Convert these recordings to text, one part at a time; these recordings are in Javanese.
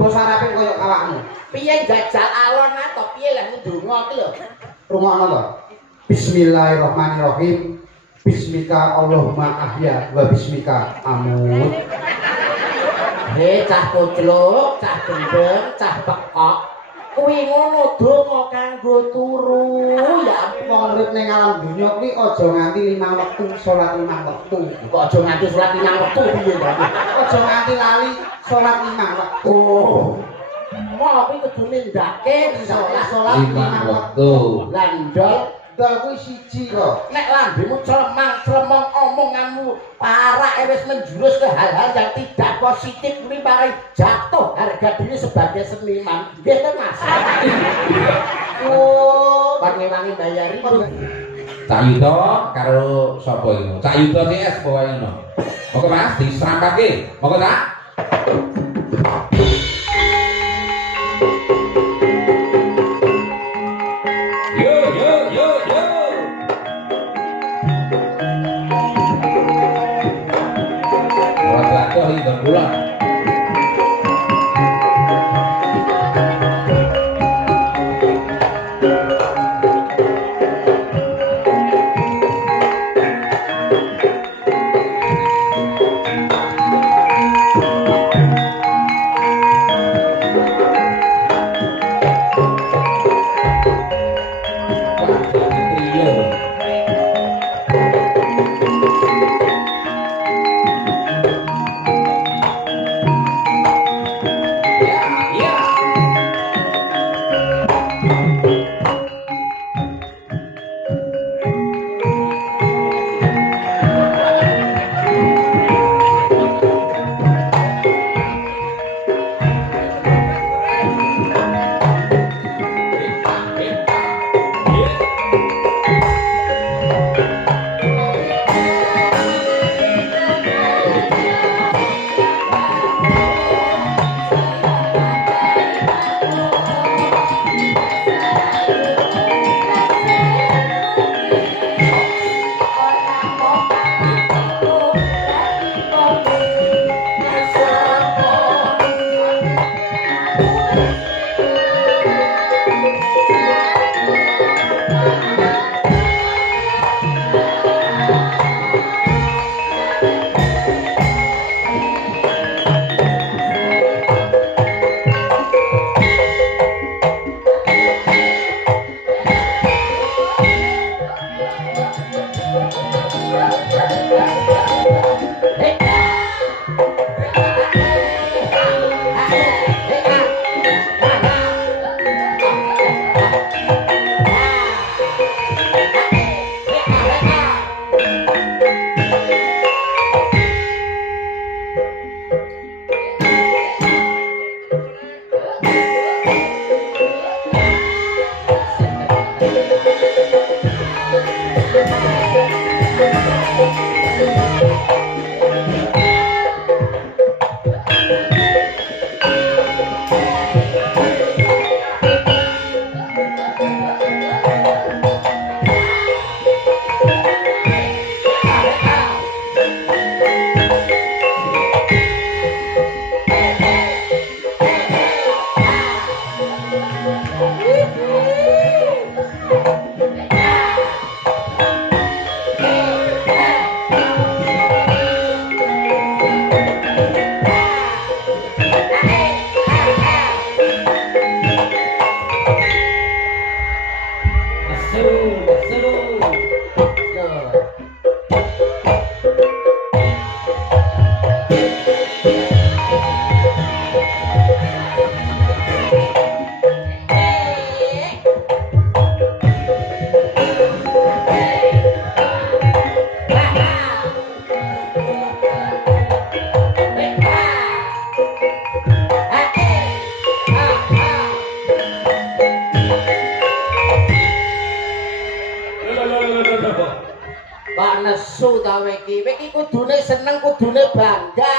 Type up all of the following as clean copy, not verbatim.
Bos sarape koyo awakmu. Piye jajal alon atau piye lek ndonga iki lho. Rungokno to. Bismillahirrahmanirrahim. Bismika Allahumma ahya wa bismika amut. He cah koclok, cah gendeng, cah pekok. Kuwi ngono donga kanggo turu. Ya Wong urip ning alam dunya kuwi aja nganti 5 wektu salat 5 wektu. kok aja nganti salat 5 wektu piye to. Aja nganti lali salat 5 wektu. Mau kuwi kudune ndake salat 5 wektu. Lah ndol Dal kuwi siji kok. nek lambemu clemang-clemong omonganmu parah wis menjurus ke hal-hal yang tidak positif kuwi paling jatuh harga diri sebagai seniman. Nggih to Mas. Oh, Wangi-wangi bayari. Cak Yuda karo sapa iki? Cak Yuda CS bawa ngono. Monggo Mas diserampake. Monggo tak. Yo yo yo yo. Ora tak iki bulan. Pak nesu ta weki kudune seneng kudune bangga.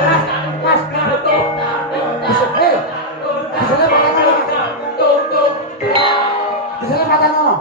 Mas. Disele patah. Disele patah ngono.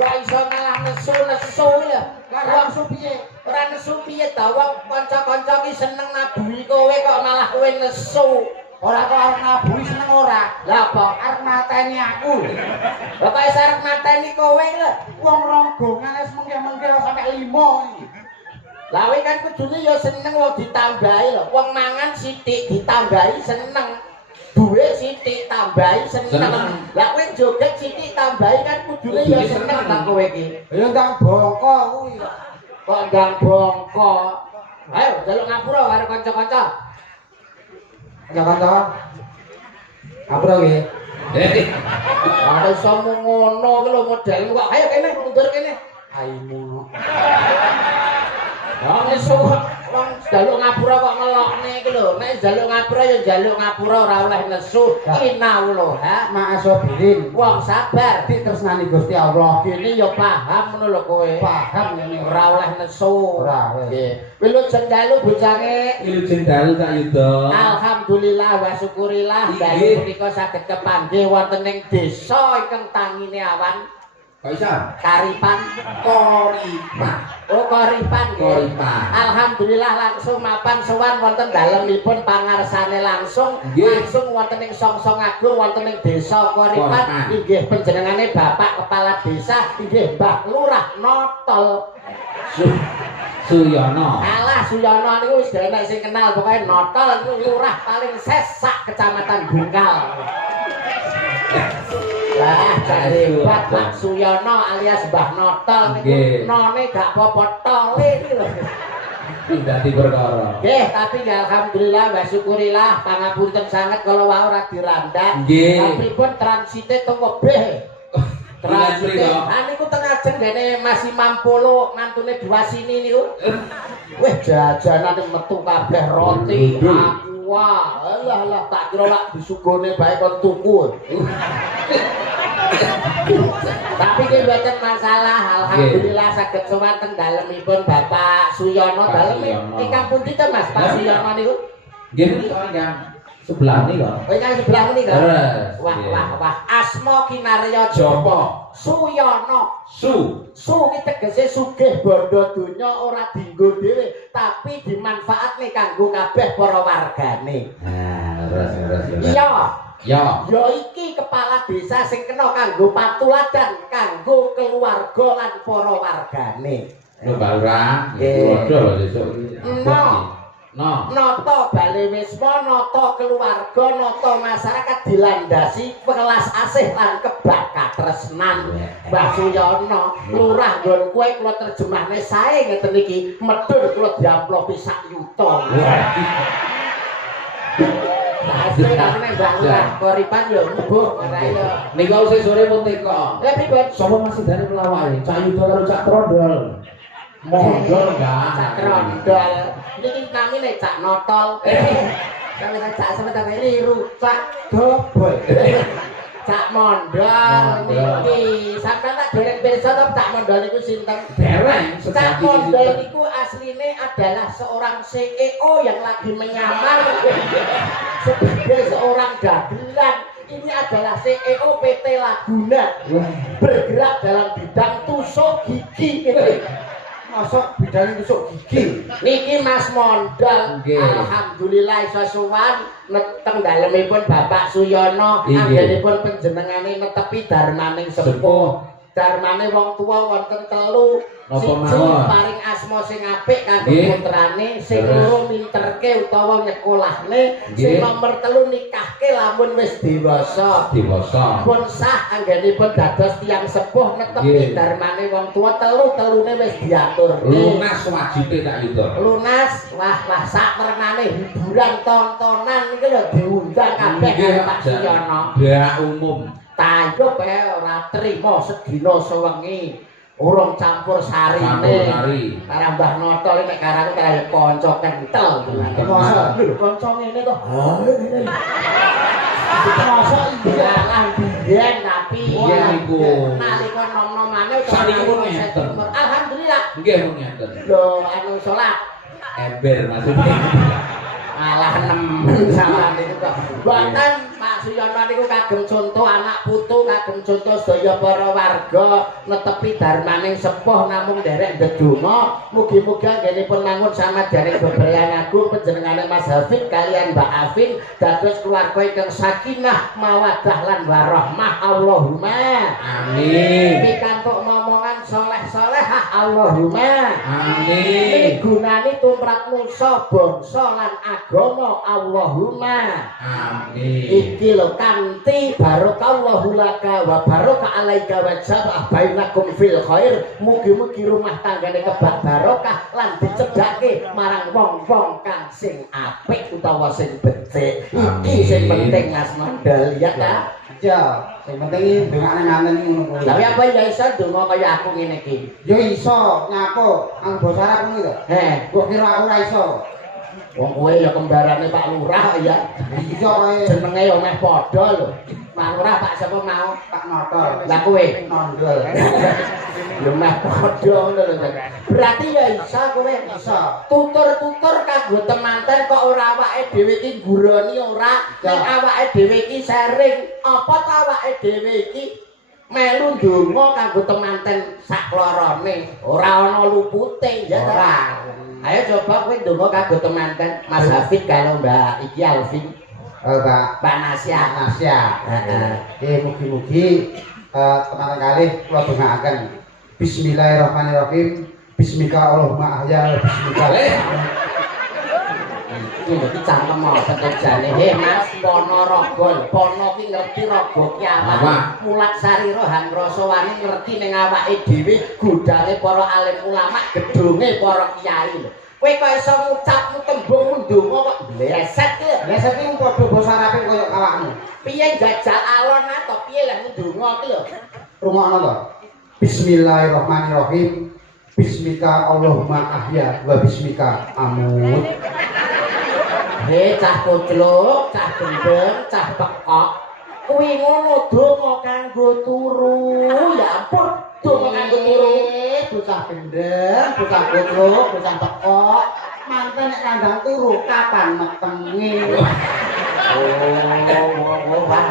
Kok iso malah nesu ya. Wong supiye? Ora nesu piye ta wong kanca-kanca ki seneng nabuhi kowe kok malah kowe nesu. Ora kok arep nabuhi seneng ora. Lah apa? Arep mateni aku. Lah kok iso arep mateni kowe lho. Wong ronggongan wis mengke-mengke sampe 5 iki. Lah kowe kan kudune ya seneng wong ditambahi lho. Wong mangan sithik ditambahi seneng. Duwe sithik tambahi seneng. Lah kowe joget sithik tambahi kan kudune ya seneng ta kowe iki. Ya ndang bongko kuwi. Kok ndang bongko. Ayo njaluk ngapura karo kanca-kanca. Kanca-kanca. Ngapura kuwi. Ora iso ngono ki lho modelmu kok. Ayo kene mundur kene. Aimu. Ya nesu wong njaluk ngapura kok ngelokne iki lho. Nek njaluk ngapura ya njaluk ngapura ora oleh nesu. Inau lho, ha. Ma'asobirin. Wong sabar. Ditresnani Gusti Allah. Kene ya paham ngono lho kowe. Paham ngene. Ora oleh nesu. Ora wis. Nggih. Wilujeng dalu bojange. Wilujeng dalu tak yuda. Alhamdulillah wa syukurillah dalu punika saged kepanggih wonten ing desa ingkang tangine awan. Kok iso? Karipan. Oh Karipan nggih. Koripan. Alhamdulillah langsung mapan sowan wonten dalemipun pangarsane langsung Nggih. langsung wonten ing Songsong Agung wonten ing Desa Koripan Koripan. inggih panjenengane Bapak Kepala Desa inggih Mbah Lurah Notol. Suyono. Alah Suyono niku wis enek sing kenal pokoke Notol niku lurah paling sesak Kecamatan Bungkal. Lah jare Pak Suyono alias Mbah Notol niku none gak apa-apa tole iki lho. Dadi perkara. Nggih, tapi alhamdulillah wa syukurillah pangapunten sanget kalau wae ora dirandan. Nggih. Tapi pun transite teng webeh. Transite. Ah niku teng ajeng dene Mas Imam Polo mantune dua sini niku. Weh jajanan metu kabeh roti, aqua. Alah tak kira lak disugone bae kon tuku. Tapi ki mboten masalah, alhamdulillah saged sowan teng dalemipun Bapak Suyono dalem ingkang pundi to Mas Pak Suyono niku? Nggih yang sebelah nih kok. Oh ingkang sebelah menika. Wah. Wah asma kinarya Japa. Suyono. Su Ki tegese sugih bondo donya ora dienggo dhewe, tapi dimanfaatne kanggo kabeh para wargane. Nah, terus. Iya. Ya. Ya iki kepala desa sing kena kanggo patuladan kanggo keluarga lan para wargane. Lho Balurang, Nggih. padha lho sesuk iki. No. Nata bale wisma, nata keluarga, nata masyarakat dilandasi welas asih lan kebak katresnan. Mbah Suyono, lurah nggon kowe kula terjemahne sae ngeten iki, medhur kula diamplopi sak yuta. Asli kan nek Mbah Lurah Koripan yo mbuh ora yo. Nika usih sore pun teko. Lah pripun? Sapa masih dari pelawake? Cak Yuda karo Cak Trondol. Mondol enggak? Cak Trondol. Niki namine Cak Notol. Kami Cak sampeyan liru, Cak Dobol. Cak Mondol niki. Sampeyan tak dereng pirsa to Cak Mondol niku sinten? Dereng Cak Mondol niku asline adalah seorang CEO yang lagi menyamar sebagai seorang dagelan. Ini adalah CEO PT Laguna bergerak dalam bidang tusuk gigi. Masuk bidang tusuk gigi. Niki Mas Mondol, Nggih. alhamdulillah iso sowan neteng dalemipun Bapak Suyono, anggenipun panjenengane netepi darmaning sepuh. darmane wong tuwa wonten telu. Napa Siji mawon? paring asma sing apik kanggo Nggih. putrane, sing Terus? loro minterke utawa nyekolahne, sing Nggih. nomor telu nikahke lamun wis dewasa. Dewasa. Pun sah anggenipun dados tiyang sepuh netepi Nggih. darmane wong tuwa telu-telune wis diatur. Lunas wajibe tak yuda. Lunas, wah sak merenane hiburan tontonan iki lho diundang kabeh Nggih, karo Pak Suyono. Bea umum. Tayub ora trima sedina sewengi. Urung campur sarine. Campur sari. Karo Mbah Noto iki nek karo kaya kanca kentel. Masa? Lho kanca ngene to. Ha ngene. Masa iya lah biyen tapi Biyen niku. nalika nom-nomane Saniki pun ngeten. Alhamdulillah. Nggih mun ngeten. Lho anu salat Ember maksudnya. malah nemen sama niku kok. Mboten Pak Suyono niku kagem contoh anak putu, kagem contoh sedaya para warga netepi darmaning sepuh namung nderek ndedonga. Mugi-mugi anggenipun mangun samadyaning bebrayan agung panjenengane Mas Hafid kalian Mbak Afin dados keluarga ingkang sakinah mawaddah lan warahmah Allahumma Amin. pikantuk momongan soleh-solehah Allahumma Amin. gunane tumrap nusa bangsa lan agama Allahumma Amin. iki lho kanthi barokallahu laka wa baraka alaika wa jabah bainakum fil khair mugi-mugi rumah tanggane kebak barokah lan dicedhake marang wong-wong kang sing apik utawa sing becik iki sing penting Mas Mandal ya ta Ya, sing penting iki ndongane nganten iki ngono kuwi. tapi apa ya iso ndonga kaya aku ngene iki Ya iso nyapo ang basa Arab kuwi to. Mbok kira aku ora iso. wong kowe ya kembarane Pak Lurah ya Iya kowe jenenge ya meh padha lho Pak Lurah Pak sapa mau tak notol. lah kowe Nondol. ya meh padha ngono lho berarti ya iso kowe Iso. tutur-tutur kanggo temanten kok ora awake dhewe iki ngguroni ora nek awake dhewe iki sharing apa ta awake dhewe iki melu ndonga kanggo temanten saklorone ora ana lupute ya ora ayo coba kowe ndonga kanggo temanten Mas Hafid karo Mbak iki Alvin Mbak Mbak Nasya Nasya. heeh Mugi-mugi teman kalih kula dongaaken. Bismillahirrahmanirrahim. Bismika Allahumma ahya bismika. iki lho iki cangkem apa terjane he Mas Ponorogo Pono ki ngerti raga ki awak mulat sarira han rasa wani ngerti ning awake dhewe godhange para alim ulama gedhonge para kiai lho kowe kok iso ngucapmu tembung ndonga kok bleset ki Lah saiki padha basa Arabe koyo awakmu. piye jajal alon to piye lek ndonga ki lho Rungokno to. Bismillahirrahmanirrahim. Bismika Allahumma ahya wa bismika amut. he cah kucluk cah gendeng cah pekok kuwi ngono donga kanggo turu ya ampun donga kanggo turu Bocah gendeng, bocah kutluk, bocah tekok. Manten nek kandang turu kapan metenge.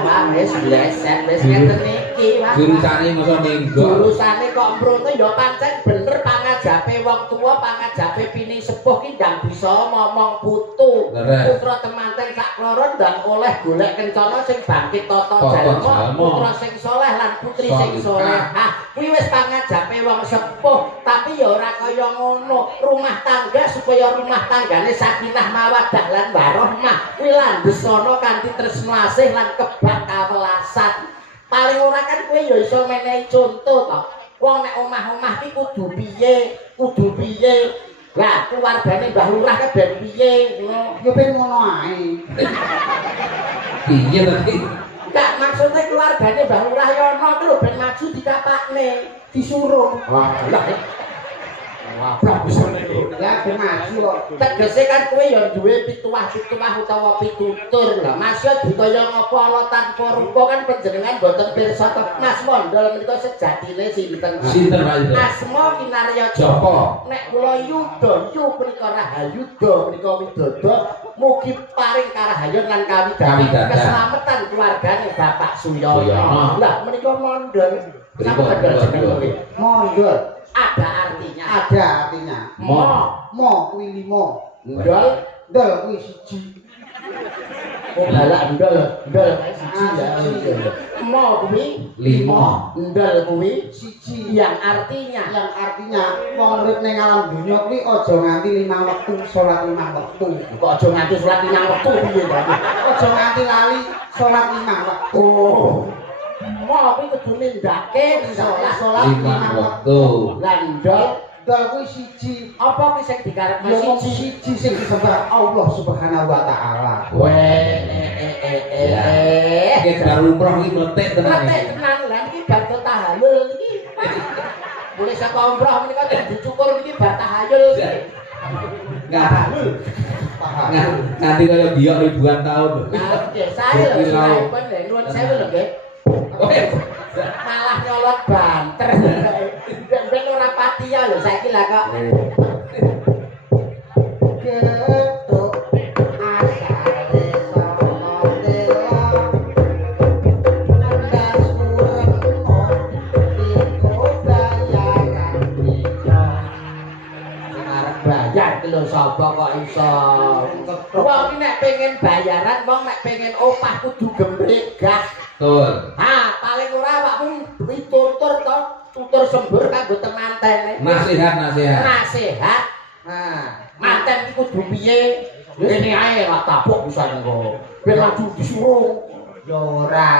wah wis bleset wis ngeten iki wah Jurusane masa minggu. jurusane kok mrono ya pancen bener pangajape wong tuwa pangajape pining sepuh ki ndang bisa ngomong putu Leres. putra temanten sak kloron ndang oleh golek kencana sing bangkit tata Tata jalma jalma. putra sing saleh lan putri sing Salihah. salehah kuwi wis pangajape wong sepuh tapi ya ora kaya ngono rumah tangga supaya rumah tanggane sakinah mawaddah lan warahmah kuwi landhes ana kanthi tresna asih lan kebak kawelasan paling ora kan kowe ya iso menehi conto to wong nek omah-omah ki kudu piye lah keluargane Mbah Lurah ka ben piye ngono Yo ben ngono ae. Piye tadi? enggak maksudnya keluargane Mbah Lurah ya ono lho ben maju dikapakne Disuruh. wah lah wah bagus niku Lah ben maju kok. tegese kan kowe ya duwe pituwah-pituwah utawa pitutur lho Mas ya dikaya ngapa ala tanpa rupa kan panjenengan boten pirsa to Mas Mondol menika sejatine sinten Sinten Pak itu? Asma kinarya Joko. nek kula Yuda yu menika Rahayuda menika Widodo mugi paring karahayon lan kawidanan Kawidanan. keselamatan keluargane Bapak Suyono Suyono. lah menika Mondol Pripun, Sapa Mondol jeneng pripun? kuwi? Mondol. Ada artinya Ada artinya. mo Mo kuwi 5. ndol Ndol kuwi 1. Oh balak ndol kae siji ya. Mo kuwi 5. ndol kuwi siji yang artinya wong urip ning alam dunya kuwi aja nganti 5 wektu salat 5 wektu. kok aja nganti salat 5 wektu piye to? Aja nganti lali salat 5 wektu. Oh. Mo kuwi kudu nindake salat 5 waktu. lan ndol Dal kuwi siji. apa kuwi sing dikarepno Ya mung siji? siji sing disembah Allah Subhanahu wa taala. Oke, baru umroh iki meletik tenan Mate iki. tenan lha iki bar tahayul iki. Boleh saka umroh menika dicukur iki bar tahayul iki. Nganti kaya biok ribuan tahun. Nah, oke, saya lho saipun lho nuwun sewu lho nggih. Malah nyolot banter. Ben ora pati ya lho saiki lah kok. Ketuk asale saka dela. Nanda suremmo iku bayaran dia. Arep bayar ki lho sapa kok iso. Wong iki nek pengen bayaran, wong nek pengen opah kudu gembregah. Betul. Ha, paling ora awakmu ditutur to, tutur sembur kanggo temantene. Nasihat. Nasihat. Nah, manten iki kudu piye? Ngene ae lak tapuk bisa engko. Ben laju disuruh. Ya ora.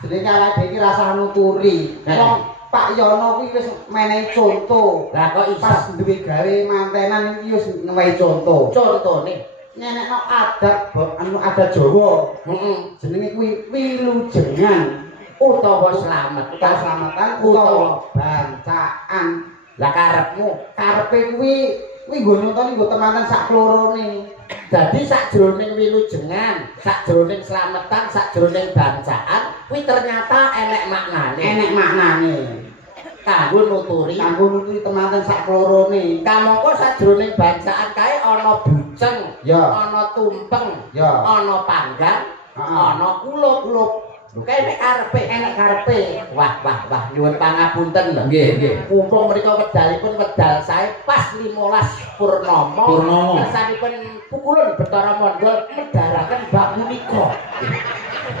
Jenenge awake dhewe iki rasa nuturi. Wong Pak Yono kuwi wis menehi conto. Lah kok iso Pas duwe gawe mantenan iki wis ngewehi conto. contone? Nyenekno adat adat Jawa. Heeh. Jenenge kuwi wilujengan Utawa slamet. utawa selamatan utawa bancaan. Lah karepmu Karepe kuwi nggo nonton nggo temenan sak klorone. dadi sakjroning wilujengan, sakjroning slametan, sakjroning bancaan, kuwi ternyata enek maknane. Enek maknane. Kanggo nuturi Kanggo nuturi temenan sak klorone. kamangka sajroning bancaan kae ana buceng, Ya. ana tumpeng, Ya. ana panggang, Heeh. ana kulup. Lho kae nek karepe, Enek karepe. wah nyuwun pangapunten lho. Nggih. Mumpung mriko wedalipun wedal sae pas 15 purnama. Purnama. Kersanipun pukulun Bathara Mandha medharaken bab punika.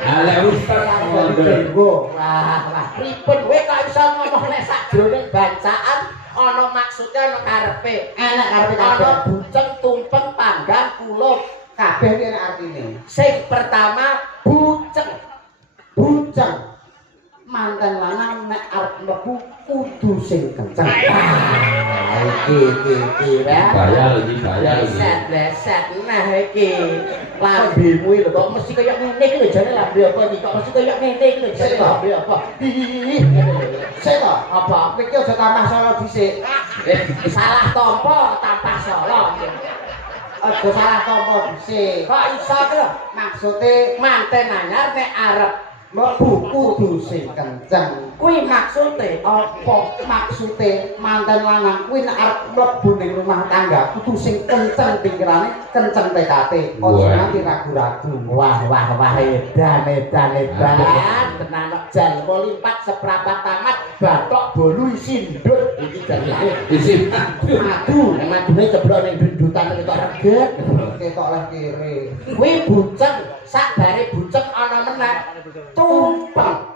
Ala ustaz mondel. Wah, pripun kowe kok iso ngomong nek sajroning bancaan ana maksude ana karepe. Enek karepe kabeh. Ana buceng, tumpeng, panggang, kulup. Kabeh iki enek artine. Sing pertama buceng. Buceng. Manten lanang nek arep mlebu kudu sing kenceng. Iki Bayar iki. Leset. Nah iki lambemu lho kok mesti kaya ngene iki lho jane lambe apa iki kok mesti kaya ngene iki lho jane lambe apa. Ih, Sik to. apa? Iki aja tambah solo dhisik. Salah tampa tampah solo. Aja salah tampa dhisik. Kok iso ki lho? Maksude Manten anyar nek arep mlebu kudu sing kenceng. kuwi maksude apa? Maksude manten lanang kuwi nek arep mlebu ning rumah tangga kudu sing kenceng pikirane, kenceng tekade. Aja Wah. nganti ragu-ragu. Wah edan tenan kok jalma limpat seprapat tamat batok bolu sindut iki jalane Isi. madu nek madune ceblok ning dundutan ketok reget Ketok leh kiri. kuwi buceng sakbare buceng ana meneh tumpeng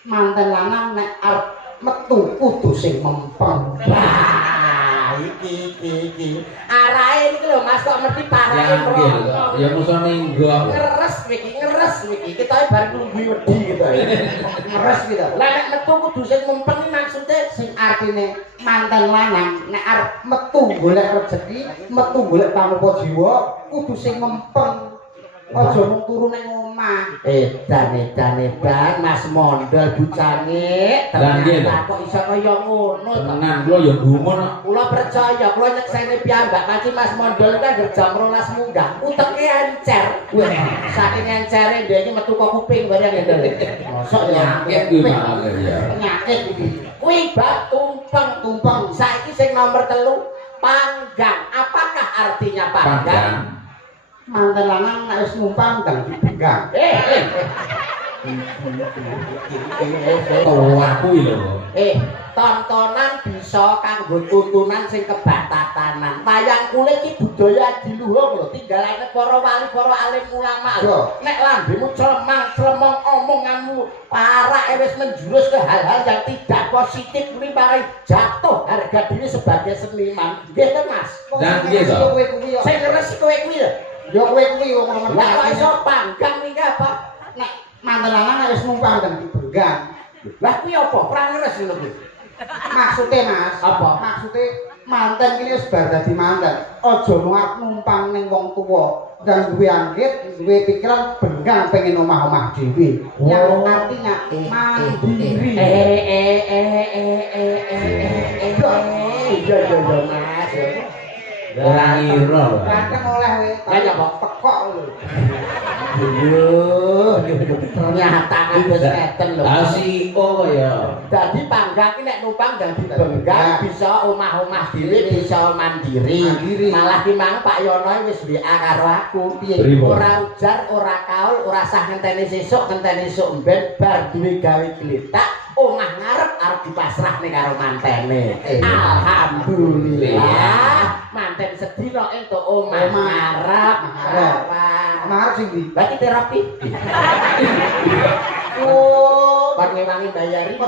Manten lanang nek arep metu kudu sing mempeng. wah iki arahe iki lho Mas kok mesti parahe Ya nggih. mrono Ya musa ninggok. ngeres iki kita bareng nunggu wedi gitu Ngeres gitu. lah nek metu kudu sing mempeng maksude Sing artine manten lanang nek arep metu golek rezeki, metu golek panupa jiwa, kudu sing mempeng. Aja mung turu ning omah. edan Mas Mondol bucane Lah, nggih, ternyata kok iso kaya ngono to Tenan kula ya gumun. kula percaya kula nyekseni piyambak kanthi Mas Mondol kan jam 12 munggah uteke encer wah saking encere ndek iki metu kok kuping bareng ndel mosok ya Penyakit kuwi malah ya. Penyakit iki. kuwi bab tumpeng saiki sing nomor 3 panggang apakah artinya panggang Panggang. Manten lanang nek wis numpang ndang dipenggang. Tua kuwi lho. Tontonan bisa kanggo tuntunan sing kebatatanan. Wayang kulit iki budaya adiluhung lho, tinggalane para wali, para alim ulama. Nek lambemu clemang-clemong omonganmu parake wis menjurus ke hal-hal yang tidak positif kuwi paring jatuh harga diri sebagai seniman. Nggih to, Mas? Dan piye to? Sing ngeres kowe kuwi lho. Ya kowe kuwi wong ngomong. Lah kok iso panggang iki apa? Nek mantel lanang nek wis numpang dan dibenggang. Lah kuwi apa? Perang ngeres ngono kuwi. Maksudnya Mas, Apa? Maksudnya manten ini wis bar dadi manten. Aja arep numpang ning wong tuwa dan duwe anggit, duwe pikiran benggang pengen omah-omah dhewe. Yang artinya mandiri. Iya Mas. Ora ngira lho. Kadang oleh kowe. Lah ya kok tekok lho. Ternyata wis ngeten lho. Lah si O ya. Dadi panggang ki nek numpang dadi benggang bisa omah-omah dhewe, bisa mandiri. Malah ki mang Pak Yono wis WA karo aku piye. Ora ujar, ora kaul, ora sah ngenteni sesuk, ngenteni esuk mben bar duwe gawe gletak, omah ngarep arep dipasrahne karo mantene. Alhamdulillah. Manten sedina entuk omah ngarep. Ngarep sing ndi? Berarti terapi. Oh, Wangi-wangi bayari.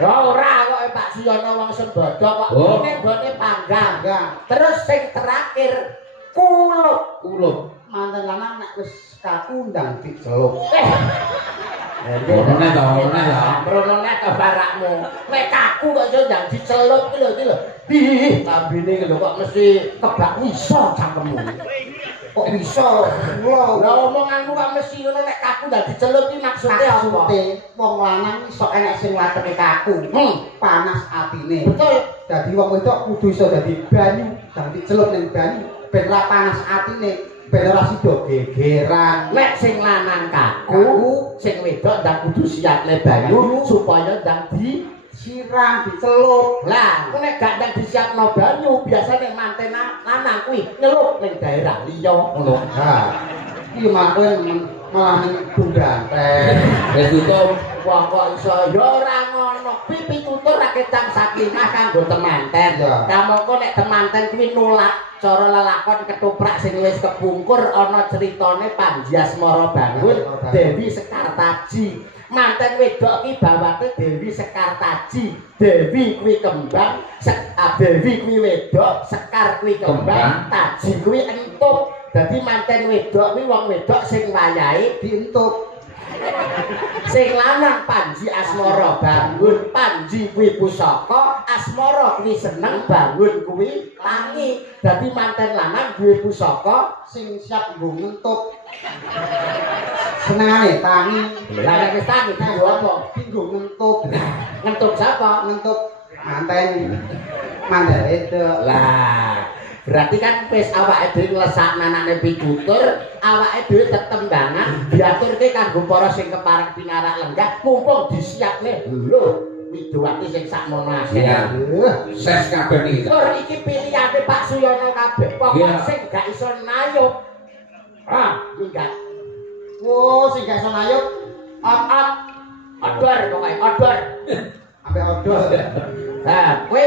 Ya ora kok Pak Suyono wong Sembodo kok ngene nggone panggang. Terus sing terakhir kulup. Manten lanang nek wis kakundang dicelup. Ngono nek to, ngono nek to. Mrono nek to barakmu. Nek kaku kok iso ndang dicelup iki lho. Ih, lambene lho kok mesti kebak iso cangkemmu. Kok bisa? Lah omonganmu kok mesti ngono nek kaku ndang dicelup iki maksude apa? Maksude wong lanang iso enek sing wateke kaku. Panas atine. Betul. Dadi wong wedok kudu iso dadi banyu, dadi celup ning banyu ben ra panas atine, ben ora sida gegeran. Nek sing lanang kaku, sing wedok ndang kudu siap le banyu supaya ndang siram dicelup. Lah, nek gak ndang disiapno banyu, biasane manten lanang kuwi nyelup ning daerah liya ngono. Ha. Iki malah malah ning Bundanten. Wis tutup. Wong kok iso ya ora ngono. Pipi tutur ra ketang saklimah kanggo temanten. Kamangka nek temanten kuwi nolak cara lelakon ketoprak sing wis kebungkur ana critane Panji Asmara Bangun, Dewi Sekartaji. Manten wedok ki bawate Dewi Sekartaji. Dewi kuwi kembang, Dewi kuwi wedok, Sekar kuwi kembang, Taji kuwi entuk. Dadi manten wedok kuwi wong wedok sing wayahe dientuk. Sing lanang Panji Asmara Bangun, Panji kuwi pusaka, Asmara kuwi seneng, Bangun kuwi tangi. Dadi manten lanang duwe pusaka Sing siap nggo ngentuk. Senengane tangi. Lah nek wis tangi dienggo apa? Nggo ngentuk. Ngentuk sapa? Ngentuk manten. Manten itu. Lah, berarti kan wis awake dhewe nglesakne anake pitutur, awake dhewe tetembangan diaturke kanggo para sing kepareng pinarak lenggah, mumpung disiapne lho Widowati sing sakmono asih. Iya. Ses kabeh iki. Tur iki pilihane Pak Suyono kabeh. Pokok sing gak iso nayup. Minggat. Oh, sing gak iso nayup. Odor pokoke, odor. Ambek odol. Nah, kowe